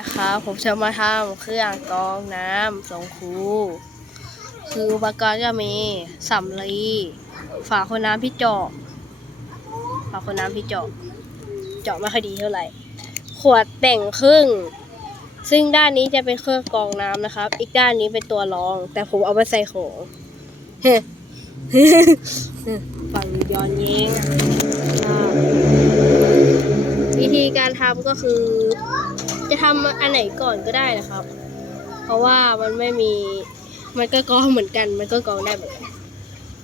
นะครับผมจะมาทำเครื่องกรองน้ำทรงคูคืออุปกรณ์จะมีสำลีฝาคนน้ำที่เจาะไม่ค่อยดีเท่าไหร่ขวดแบ่งครึ่งซึ่งด้านนี้จะเป็นเครื่องกรองน้ำนะครับอีกด้านนี้เป็นตัวรองแต่ผมเอาไปใส่ของฝั่งย้อนเย้งวิธีการทำก็คือจะทำอันไหนก่อนก็ได้นะครับเพราะว่ามันก็กรองเหมือนกันมันก็กรองได้เหมือนกัน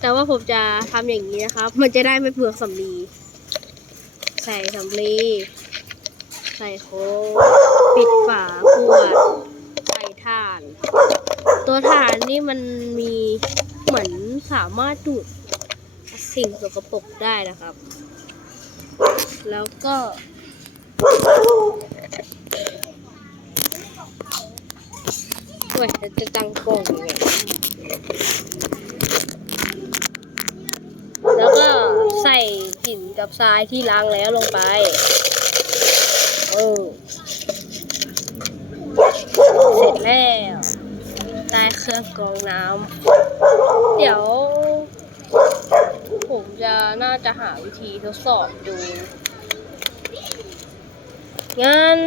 แต่ว่าผมจะทำอย่างนี้นะครับมันจะได้ไม่เปลืองสำลีใส่สำลีใส่โค้งปิดฝาขวดใส่ถ่านตัวถ่านนี่มันมีเหมือนสามารถดูดสิ่งสกปรกได้นะครับแล้วก็จะตั้งกล้องอย่างเงี้ยแล้วก็ใส่หินกับทรายที่ล้างแล้วลงไปเสร็จแล้วได้เครื่องกรองน้ำเดี๋ยวผมน่าจะหาวิธีทดสอบดูงั้น